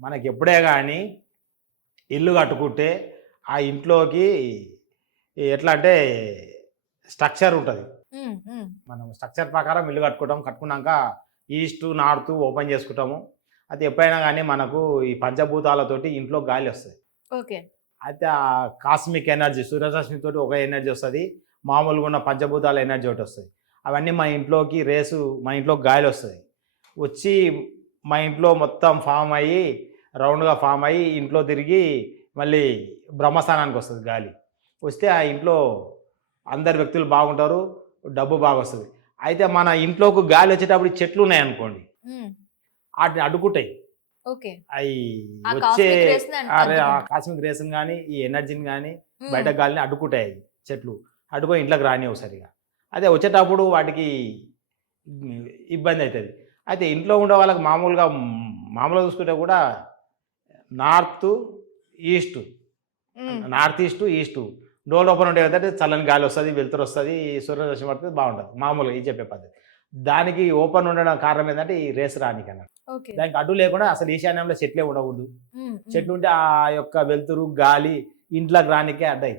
మనకి ఎప్పుడే కానీ ఇల్లు కట్టుకుంటే ఆ ఇంట్లోకి ఎట్లా అంటే స్ట్రక్చర్ ఉంటుంది. మనం స్ట్రక్చర్ ప్రకారం ఇల్లు కట్టుకున్నాక ఈస్ట్ నార్త్ ఓపెన్ చేసుకుంటాము. అది ఎప్పుడైనా కానీ మనకు ఈ పంచభూతాలతోటి ఇంట్లో గాలి వస్తుంది. ఓకే. అయితే ఆ కాస్మిక్ ఎనర్జీ సూర్యరశ్మితోటి ఒక ఎనర్జీ వస్తుంది, మామూలుగా ఉన్న పంచభూతాల ఎనర్జీ ఒకటి వస్తుంది. అవన్నీ మా ఇంట్లోకి మా ఇంట్లోకి గాలి వస్తుంది. వచ్చి మా ఇంట్లో మొత్తం ఫామ్ అయ్యి రౌండ్గా ఫామ్ అయ్యి ఇంట్లో తిరిగి మళ్ళీ బ్రహ్మస్థానానికి వస్తుంది గాలి. వస్తే ఆ ఇంట్లో అందరు వ్యక్తులు బాగుంటారు, డబ్బు బాగా వస్తుంది. అయితే మన ఇంట్లోకి గాలి వచ్చేటప్పుడు చెట్లు ఉన్నాయనుకోండి, వాటిని అడ్డుకుంటాయి. ఓకే. అవి ఆ వచ్చే కాస్మిక్ రేస్‌ని ఆ కాస్మిక్ రేస్ని కానీ ఈ ఎనర్జీని కానీ బయట గాలిని అడ్డుకుంటాయి. అవి చెట్లు అడ్డుకొని ఇంట్లోకి రానివ్వు సరిగా. అదే వచ్చేటప్పుడు వాటికి ఇబ్బంది అవుతుంది. అయితే ఇంట్లో ఉండే వాళ్ళకి మామూలుగా చూసుకుంటే కూడా north east north east door open ఉంటాయి కదంటే చల్లని గాలి వస్తుంది, వెలుతురు వస్తుంది, సూర్యరశ్మి పడుతుంది, బాగుంటుంది మామూలుగా ఈ చెప్పే పద్ధతి. దానికి ఓపెన్ ఉండడం కారణం ఏంటంటే ఈ రేస్ రానికి అన్నట్టు. దానికి అడ్డు లేకుండా అసలు ఈశాన్యంలో చెట్లే ఉండకూడదు. చెట్లు ఉంటే ఆ యొక్క వెలుతురు గాలి ఇంట్లోకి రానికే అడ్డైంది.